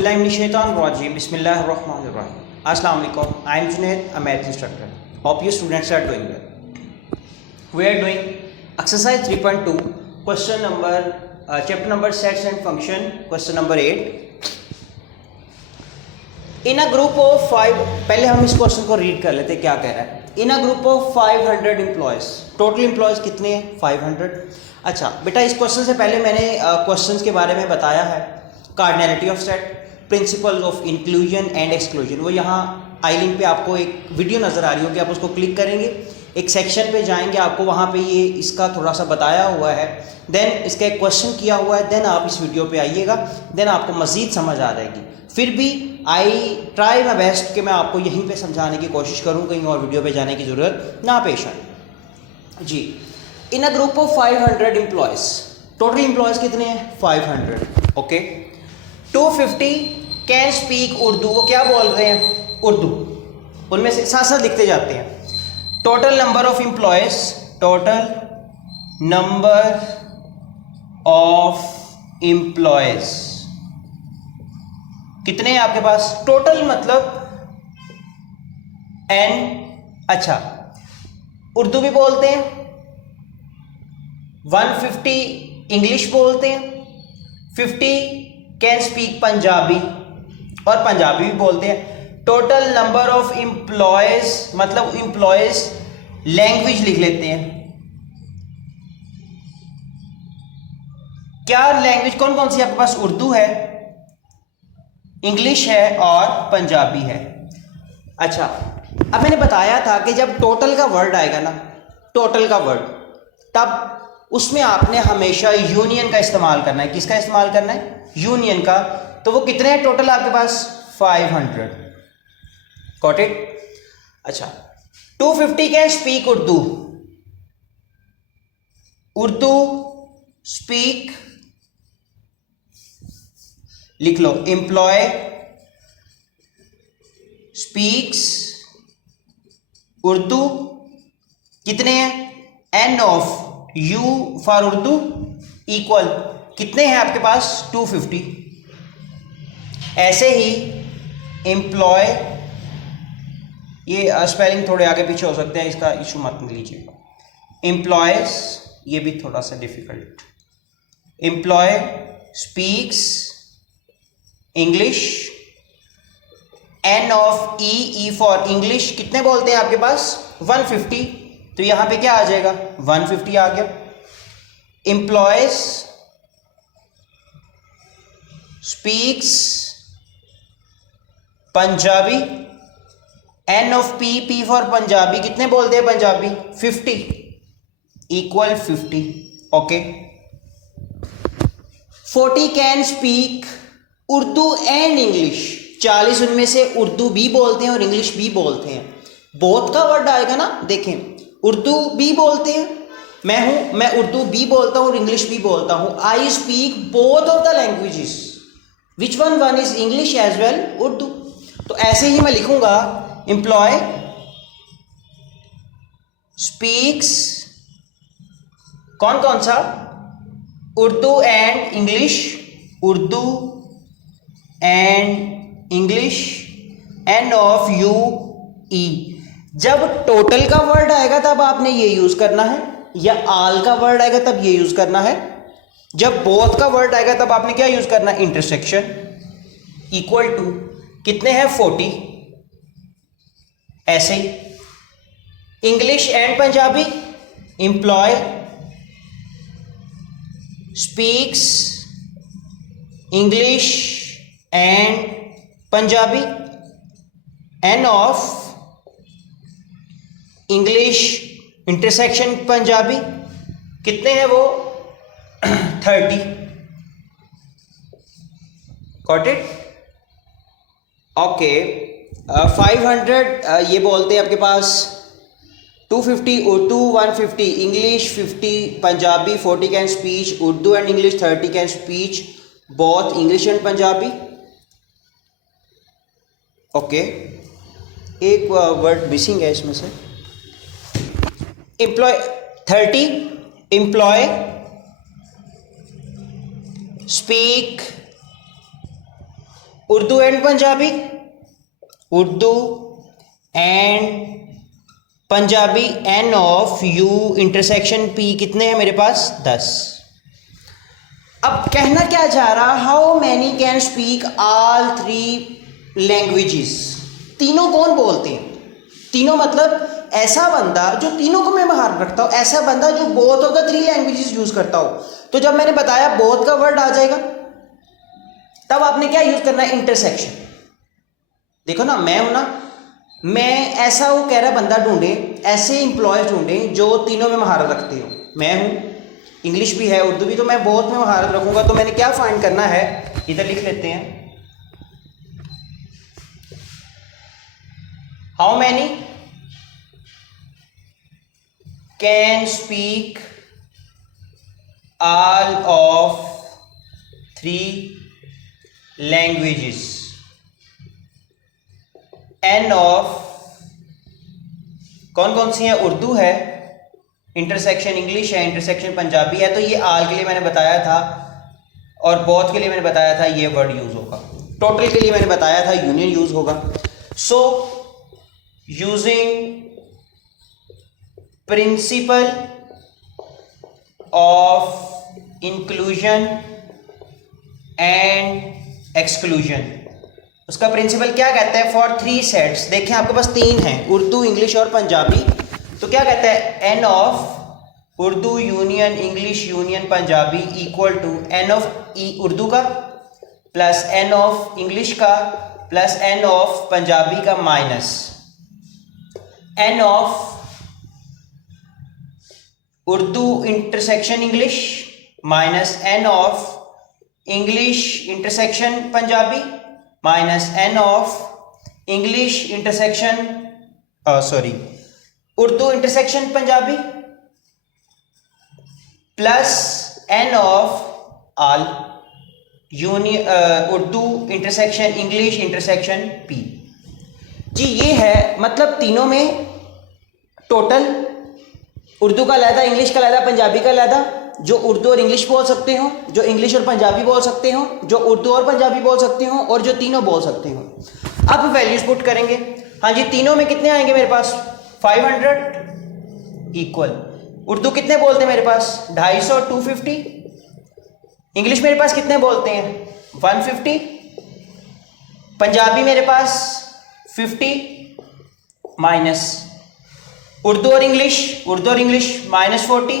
Bismillahirrahmanirrahim. Assalamu alaikum. I am Junaid, a math instructor. Hope you students are doing well. We are doing exercise 3.2, question number, chapter number sets and function, question number 8. In a group of 5, पहले हम इस question को read कर लेते क्या कह रहा है. In a group of 500 employees, total employees कितने हैं? 500. अच्छा बेटा, इस क्वेश्चन से पहले मैंने क्वेश्चंस के बारे में बताया है. Cardinality of set, principle of inclusion and exclusion, वो यहाँ आई लिंक पे आपको एक वीडियो नज़र आ रही होगी, आप उसको क्लिक करेंगे, एक सेक्शन पे जाएंगे, आपको वहाँ पे ये इसका थोड़ा सा बताया हुआ है, देन इसका एक क्वेश्चन किया हुआ है, देन आप इस वीडियो पे आइएगा, देन आपको मज़ीद समझ आ जाएगी. फिर भी आई ट्राई माई बेस्ट कि मैं आपको यहीं पे समझाने की कोशिश करूँ, कहीं और वीडियो पे जाने की ज़रूरत ना पेश आए. जी, in a group of 500 employees, total employees कितने हैं? 500. ओके. 250 कैन स्पीक उर्दू, वो क्या बोल रहे हैं? उर्दू. उनमें से साथ साथ लिखते जाते हैं. Total number of employees, total number of employees कितने हैं आपके पास? टोटल मतलब एन. अच्छा, उर्दू भी बोलते हैं, 150 इंग्लिश बोलते हैं, 50 कैन स्पीक पंजाबी, और पंजाबी भी बोलते हैं. टोटल नंबर ऑफ एम्प्लॉयज मतलब एम्प्लॉयज लैंग्वेज लिख लेते हैं. क्या लैंग्वेज कौन कौन सी आपके पास? उर्दू है, इंग्लिश है और पंजाबी है. अच्छा, अब मैंने बताया था कि जब टोटल का वर्ड आएगा ना, टोटल का वर्ड, तब उसमें आपने हमेशा यूनियन का इस्तेमाल करना है. किसका इस्तेमाल करना है? यूनियन का. तो वो कितने हैं टोटल आपके पास? 500. Got it? अच्छा, 250 can speak Urdu. Urdu speak लिख लो. Employee speaks Urdu. कितने हैं? N of U for Urdu equal कितने हैं आपके पास? 250. ऐसे ही एम्प्लॉय, ये स्पेलिंग थोड़े आगे पीछे हो सकते हैं, इसका इशू मत लीजिएगा. एम्प्लॉयज, ये भी थोड़ा सा difficult. Employ speaks English, N of E for English कितने बोलते हैं आपके पास? 150. तो यहां पे क्या आ जाएगा? 150 आ गया. Employees speaks Punjabi, N of P for Punjabi कितने बोलते हैं Punjabi? 50 equal 50. Okay. 40 can speak Urdu and English. 40 उनमें से उर्दू भी बोलते हैं और इंग्लिश भी बोलते हैं. बोथ का वर्ड आएगा ना. देखें, उर्दू भी बोलते हैं, मैं उर्दू भी बोलता हूं और इंग्लिश भी बोलता हूं. I speak both of the languages. Which one is English as well Urdu. तो ऐसे ही मैं लिखूंगा, एम्प्लॉय स्पीक्स कौन कौन सा? Urdu and English, Urdu and English, end of you ई. जब टोटल का वर्ड आएगा तब आपने ये यूज करना है, या आल का वर्ड आएगा तब ये यूज करना है. जब बोथ का वर्ड आएगा तब आपने क्या यूज करना है? इंटरसेक्शन. इक्वल टू कितने हैं? 40. ऐसे ही English and Punjabi, employee speaks English and Punjabi, N of English intersection Punjabi कितने हैं वो? 30. Got it? ओके. 500 ये बोलते हैं आपके पास 250 Urdu, 150 English, 50 Punjabi, 40 can speech Urdu and English, 30 can speech both English and Punjabi. Okay. एक वर्ड मिसिंग है इसमें से. Employ 30 employ speak Urdu and Punjabi, Urdu and Punjabi, N of U intersection P कितने हैं मेरे पास 10। अब कहना क्या चाह रहा, how many can speak all 3 languages, तीनों कौन बोलते हैं, तीनों मतलब ऐसा बंदा जो तीनों को मैं बाहर रखता हूं, ऐसा बंदा जो both of the 3 languages use करता हो। तो जब मैंने बताया बोथ का वर्ड आ जाएगा, तब आपने क्या यूज करना है, इंटरसेक्शन। देखो ना, मैं हूं ना, मैं ऐसा वो कह रहा बंदा ढूंढे, ऐसे इंप्लॉयज ढूंढे जो तीनों में महारत रखते हो। मैं हूं, इंग्लिश भी है उर्दू भी, तो मैं बोथ में महारत रखूंगा। तो मैंने क्या फाइंड करना है, इधर लिख लेते हैं, how many can speak all of 3 languages, N of कौन कौन सी है, उर्दू है, इंटरसेक्शन इंग्लिश है, इंटरसेक्शन पंजाबी है। तो ये आल के लिए मैंने बताया था और बोथ के लिए मैंने बताया था ये वर्ड यूज होगा। टोटल के लिए मैंने बताया था यूनियन यूज होगा। So using principle of inclusion and exclusion, उसका प्रिंसिपल क्या कहता है, फॉर 3 सेट्स, देखें आपके पास 3 हैं, उर्दू इंग्लिश और पंजाबी। तो क्या कहता है, N of Urdu union English union Punjabi equal to N of Urdu का प्लस एन ऑफ इंग्लिश का प्लस एन ऑफ पंजाबी का minus N of Urdu intersection English minus N of English intersection Punjabi minus N of English intersection Urdu intersection Punjabi plus N of all Urdu intersection English intersection P. जी ये है, मतलब तीनों में total Urdu का अलहदा, इंग्लिश का अलहदा, पंजाबी का अलहदा, जो उर्दू और इंग्लिश बोल सकते हो, जो इंग्लिश और पंजाबी बोल सकते हो, जो उर्दू और पंजाबी बोल सकते हो, और जो तीनों बोल सकते हो। अब वैल्यूज पुट करेंगे। हाँ जी, तीनों में कितने आएंगे मेरे पास, 500 इक्वल, उर्दू कितने बोलते हैं मेरे पास 250, 250, इंग्लिश मेरे पास कितने बोलते हैं 150, पंजाबी मेरे पास 50 माइनस उर्दू और इंग्लिश -40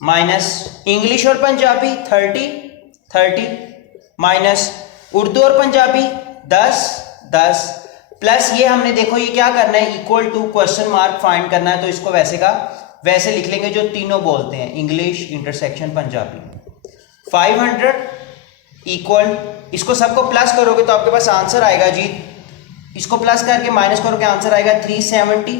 माइनस इंग्लिश और पंजाबी 30 माइनस उर्दू और पंजाबी 10 प्लस ये हमने देखो ये क्या करना है, equal to question mark find करना है। तो इसको वैसे का वैसे लिख लेंगे, जो तीनों बोलते हैं इंग्लिश इंटरसेक्शन पंजाबी। 500 इक्वल, इसको सबको प्लस करोगे तो आपके पास आंसर आएगा जी, इसको प्लस करके माइनस करोगे आंसर आएगा 370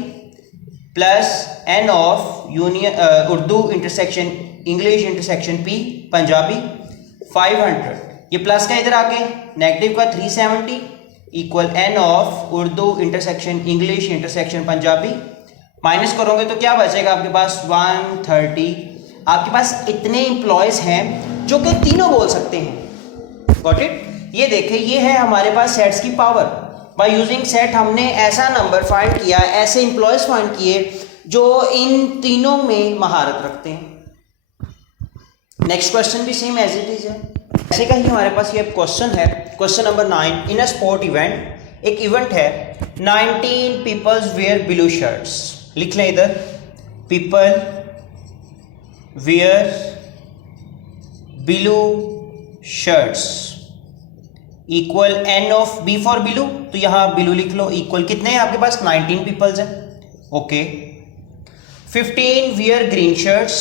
plus N of union Urdu intersection English intersection P Punjabi 500, ये प्लस का इधर आके नेगेटिव का 370 equal N of Urdu intersection English intersection Punjabi, minus करोगे तो क्या बचेगा आपके पास 130। आपके पास इतने एम्प्लॉयज हैं जो कि तीनों बोल सकते हैं। Got it? ये देखें, ये है हमारे पास सेट्स की पावर। बाय यूजिंग सेट हमने ऐसा नंबर फाइंड किया, ऐसे एम्प्लॉयज फाइंड किए जो इन तीनों में महारत रखते हैं। नेक्स्ट क्वेश्चन भी सेम एज इट इज है, ऐसे का ही हमारे पास ये क्वेश्चन है। Question number 9, in a sport event, एक इवेंट है, 19 पीपल्स वेयर ब्लू शर्ट्स, लिख लें इधर, people wear blue shirts equal N of B for blue, तो यहां ब्लू लिख लो, इक्वल कितने हैं आपके पास 19 पीपल्स हैं। ओके, 15 वेयर ग्रीन शर्ट्स,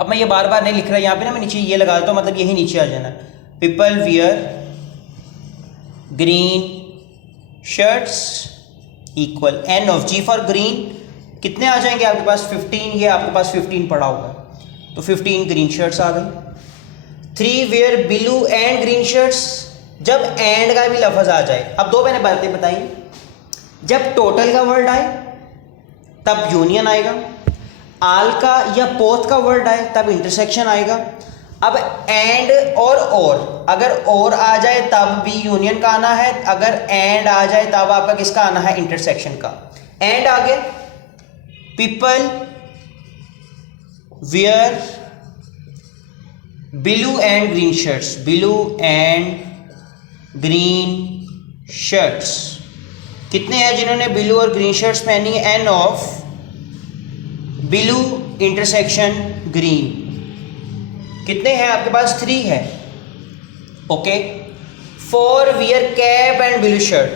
अब मैं ये बार बार नहीं लिख रहा, यहां पे ना मैं नीचे ये लगा देता हूं, मतलब यही नीचे आ जाना, people wear green shirts equal N of G for green, कितने आ जाएंगे आपके पास 15, ये आपके पास 15 पड़ा होगा, तो 15 ग्रीन शर्ट्स आ गई। 3 wear blue and green shirts, जब एंड का भी लफ्ज आ जाए, अब दो मैंने बातें बताई, जब टोटल का वर्ड आए तब यूनियन आएगा, आल का या बोथ का वर्ड आए तब इंटरसेक्शन आएगा, अब एंड और अगर और आ जाए तब भी यूनियन का आना है, अगर एंड आ जाए तब आपका किसका आना है, इंटरसेक्शन का। एंड आ गया, people wear blue and green shirts, blue and green shirts, कितने हैं जिन्होंने ब्लू और ग्रीन शर्ट्स पहनी है, N of blue intersection green, कितने हैं आपके पास, 3 है। Okay, 4 wear cap and blue shirt,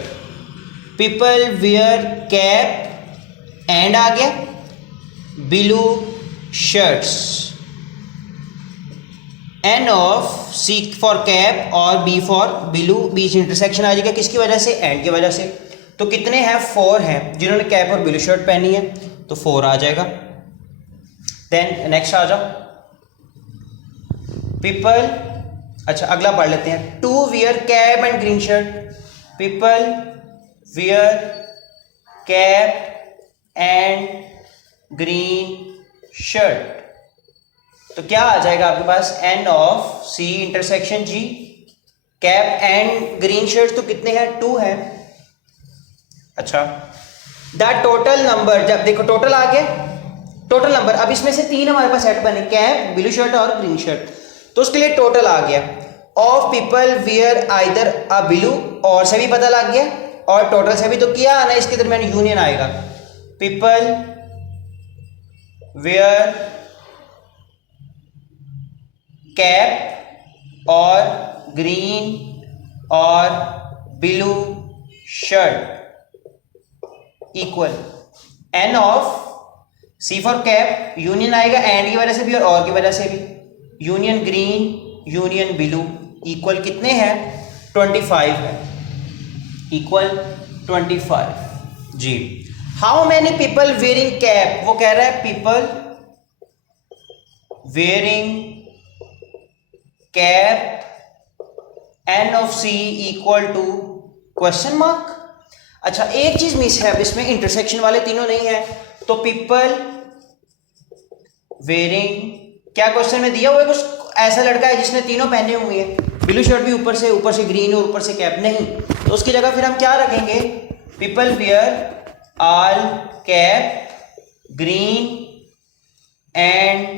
people wear cap and आ गया blue shirts, n of C for cap और बी फॉर ब्लू, बीच इंटरसेक्शन आ जाएगा किसकी वजह से, एंड की वजह से। तो कितने हैं, 4 हैं जिन्होंने कैप और ब्लू शर्ट पहनी है, तो 4 आ जाएगा। देन नेक्स्ट आ जाओ, पीपल, अच्छा अगला पढ़ लेते हैं, 2 wear cap and green shirt, people wear cap and green shirt, तो क्या आ जाएगा आपके पास, n of C intersection G, cap and green shirt तो कितने हैं, 2 हैं। अच्छा, द टोटल नंबर, जब देखो टोटल आ गया, टोटल नंबर, अब इसमें से 3 हमारे पास सेट बने, कैप, ब्लू शर्ट और ग्रीन शर्ट, तो उसके लिए टोटल आ गया। Of people wear either a blue, और से भी पता लग गया, और टोटल से भी, तो क्या आना है इसके दरमियान, यूनियन आएगा, पीपल वेयर कैप और ग्रीन और blue shirt equal N of C for cap, union आएगा एंड की वजह से भी और की वजह से भी, union green union blue equal कितने हैं, 25 है, इक्वल 25 जी। How many people wearing cap, वो कह रहा है people wearing cap N of C equal to question mark. अच्छा, एक चीज मिस है अब इसमें, इंटरसेक्शन वाले तीनों नहीं है, तो पीपल वेयरिंग, क्या क्वेश्चन में दिया हुआ है कुछ ऐसा लड़का है जिसने तीनों पहने हुए हैं, ब्लू शर्ट भी ऊपर से ग्रीन और ऊपर से कैप, नहीं, तो उसकी जगह फिर हम क्या रखेंगे, people wear all cap green and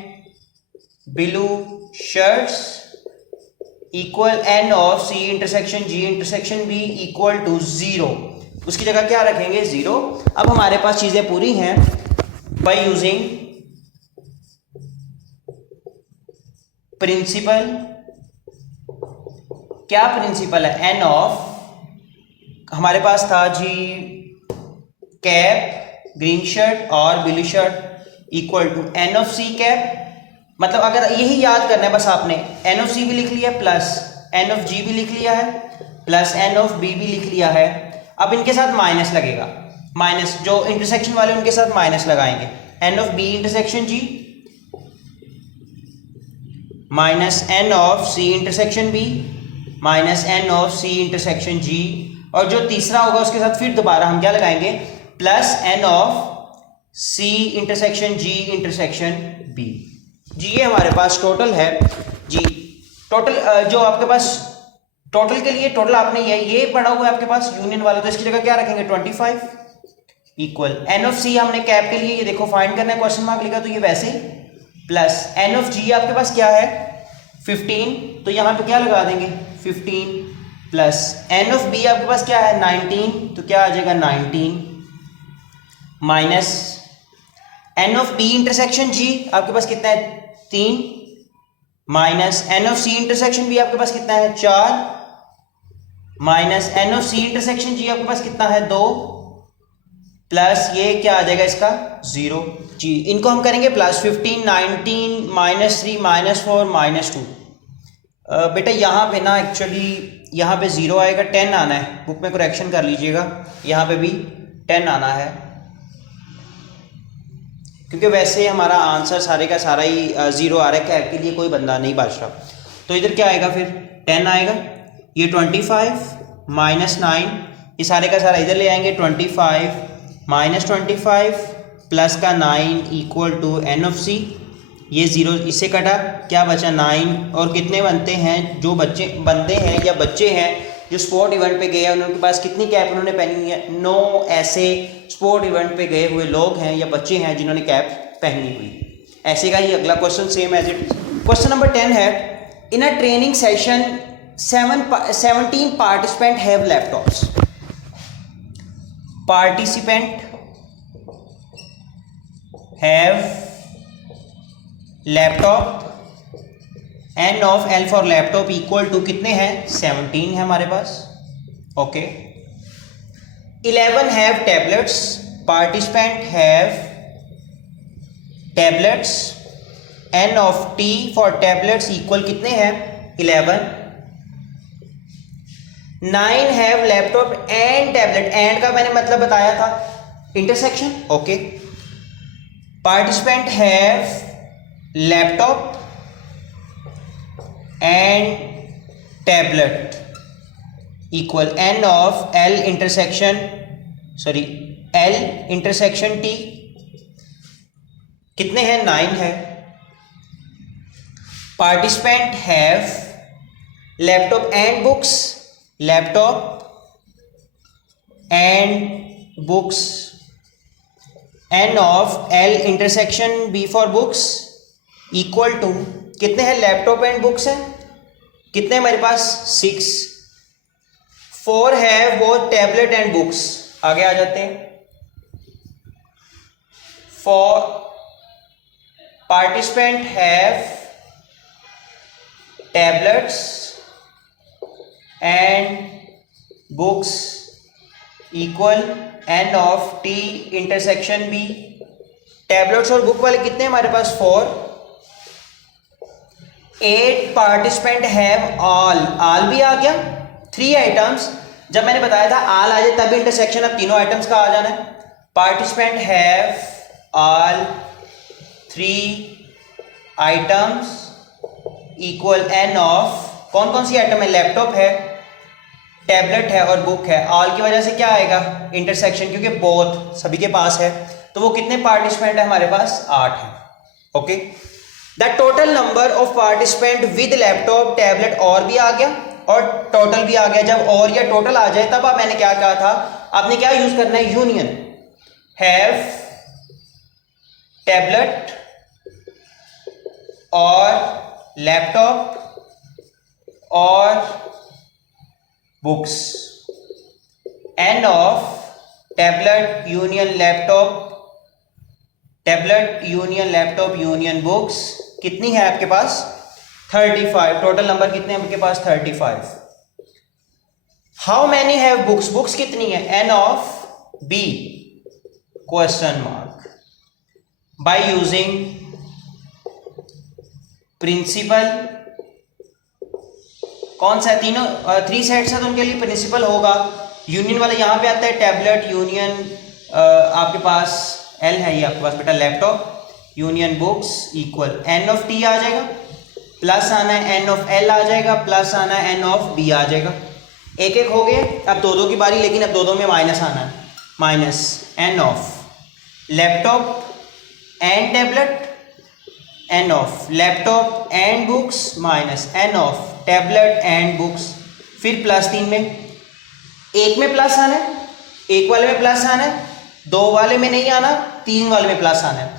blue shirts equal N of C intersection G intersection B equal to 0, उसकी जगह क्या रखेंगे, 0। अब हमारे पास चीजें पूरी हैं बाय यूजिंग प्रिंसिपल, क्या प्रिंसिपल है, एन ऑफ, हमारे पास था जी कैप ग्रीन शर्ट और blue shirt equal to N of C cap, मतलब अगर यही याद करना है बस आपने, एन ऑफ सी भी लिख लिया प्लस एन ऑफ जी भी लिख लिया है प्लस एन ऑफ बी भी लिख लिया है। अब इनके साथ माइनस लगेगा, माइनस जो इंटरसेक्शन वाले उनके साथ माइनस लगाएंगे, n of B intersection G minus N of C intersection B minus N of C intersection G, और जो तीसरा होगा उसके साथ फिर दोबारा हम क्या लगाएंगे, plus N of C intersection G intersection B जी। ये हमारे पास टोटल है जी। टोटल जो आपके पास टोटल के लिए टोटल आपने ये पढ़ा हुआ है आपके पास यूनियन वाला, तो इसकी जगह क्या रखेंगे, 25 इक्वल एन ऑफ सी, हमने कैप के लिए ये देखो फाइंड करना है, क्वेश्चन मार्क लिखा तो ये वैसे ही, प्लस एन ऑफ जी आपके पास क्या है 15, तो यहां पे क्या लगा देंगे 15, प्लस एन ऑफ बी आपके पास क्या है 19, तो क्या आ जाएगा 19, minus N of B intersection G आपके पास कितना है 3, minus N of C intersection B आपके पास कितना है 4, minus N of C intersection G आपके पास कितना है 2, प्लस ये क्या आ जाएगा इसका 0 जी। इनको हम करेंगे प्लस 15, 19, -3, -4, -2। बेटा यहाँ पे ना एक्चुअली यहाँ पे 0 आएगा, 10 आना है, बुक में करेक्शन कर लीजिएगा, यहाँ पे भी 10 आना है, क्योंकि वैसे हमारा आंसर सारे का सारा ही 0 आ रहा है, कैप के लिए कोई बंदा नहीं बच रहा, तो इधर क्या आएगा फिर 10 आएगा, ये 25 -9, ये सारे का सारा इधर ले आएंगे, 25 -25 प्लस का 9 इक्वल टू एन ऑफ सी, ये 0 इससे कटा, क्या बचा 9। और कितने बनते हैं जो बनते हैं या बच्चे हैं जो स्पोर्ट इवेंट पे गए हैं, उनके पास कितनी कैप उन्होंने पहनी हुई है? 9 ऐसे स्पोर्ट इवेंट पे गए हुए लोग हैं या बच्चे हैं जिन्होंने कैप पहनी हुई। ऐसे का ही अगला question same as it. Question number 10 है, in a training session 17 participant have laptops. Participant have laptop, n of L for laptop equal to कितने हैं? 17 है हमारे पास। Okay. 11 have tablets, participant have tablets, n of T for tablets equal कितने हैं? 11। 9 have laptop and tablet, and का मैंने मतलब बताया था intersection. Okay. Participant have laptop and tablet equal N of L intersection L intersection T कितने हैं? 9 है। Participant have laptop and books, laptop and books, N of L intersection B for books equal to कितने हैं? Laptop and books हैं, कितने मेरे पास? 6। 4 है वो टैबलेट एंड बुक्स, आगे आ जाते हैं। 4 participant have tablets and books equal N of T intersection B. Tablets और बुक वाले कितने हमारे पास? 4। 8 पार्टिसिपेंट हैव ऑल, ऑल भी आ गया। 3 आइटम्स, जब मैंने बताया था ऑल आ जाए तभी इंटरसेक्शन, अब तीनों आइटम्स का आ जाना है। Participant have all 3 items equal N of, कौन कौन सी आइटम है? लैपटॉप है, टैबलेट है और बुक है। ऑल की वजह से क्या आएगा? इंटरसेक्शन, क्योंकि बोथ सभी के पास है। तो वो कितने पार्टिसिपेंट है हमारे पास? 8 है। Okay. The total number of participant with laptop, tablet और भी आ गया और टोटल भी आ गया। जब और या टोटल आ जाए तब मैंने क्या कहा था, आपने क्या यूज करना है? यूनियन। हैव टैबलेट और लैपटॉप और books, N of tablet union laptop, tablet union laptop union books कितनी है आपके पास? 35। टोटल नंबर कितने हैं आपके पास? 35। How many have books, books कितनी है? N of B question mark. By using principle, कौन सा है? तीनों 3 सेट्स है तो उनके लिए प्रिंसिपल होगा। यूनियन वाला यहां पे आता है, टैबलेट यूनियन आपके पास एल है, ये आपके पास बेटा laptop union books equal N of T आ जाएगा, प्लस आना है एन ऑफ एल आ जाएगा, प्लस आना है एन ऑफ बी आ जाएगा। एक एक हो गए, अब 2-2 की बारी, लेकिन अब 2-2 में माइनस आना है। Minus N of laptop and tablet, N of laptop and books, minus N of tablet and books, फिर प्लस 3 में। एक में प्लस आना है, एक वाले में प्लस आना है, 2 वाले में नहीं आना, 3 वाले में प्लस आना है।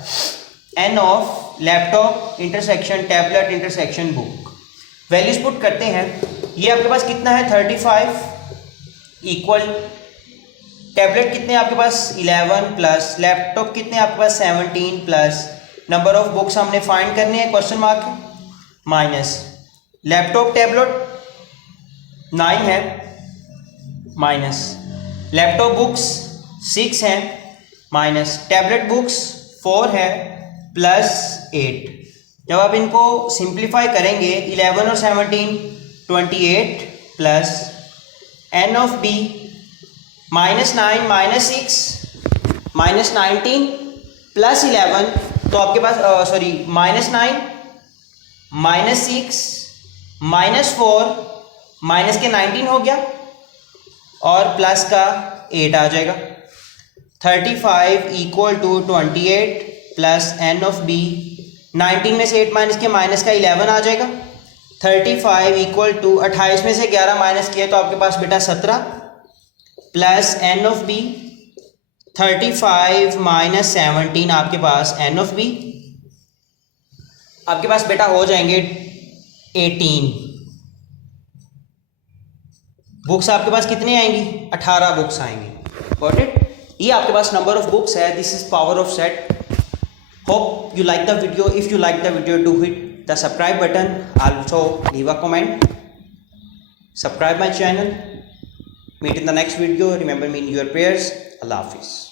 N of laptop intersection tablet intersection book, values put करते हैं। ये आपके पास कितना है? 35 इक्वल टैबलेट कितने आपके पास? 11 प्लस लैपटॉप कितने आपके पास? 17 प्लस नंबर ऑफ बुक्स हमने फाइंड करने हैं, क्वेश्चन मार्क है, माइनस लैपटॉप टैबलेट 9 है, माइनस लैपटॉप बुक्स 6 हैं, माइनस टैबलेट बुक्स 4 है, प्लस 8। जब आप इनको सिंप्लीफाई करेंगे 11 और 17 28 plus N of b minus 9 minus 6 minus 19 plus 11, तो आपके पास माइनस 9 माइनस 6 माइनस 4 माइनस के 19 हो गया और प्लस का 8 आ जाएगा। 35 equal to 28 plus N of b 19 में से 8 माइनस किया, माइनस का 11 आ जाएगा। 35 इक्वल टू 28 में से 11 माइनस किया तो आपके पास बेटा 17 plus N of b. 35 minus 17 आपके पास एन ऑफ बी, आपके पास बेटा हो जाएंगे 18। बुक्स आपके पास कितनी आएंगी? 18 बुक्स आएंगी। Got it? ये आपके पास नंबर ऑफ बुक्स है। This is power of set. Hope you like the video. If you like the video, do hit the subscribe button. Also leave a comment, subscribe my channel. Meet in the next video. Remember me in your prayers. Allah Hafiz.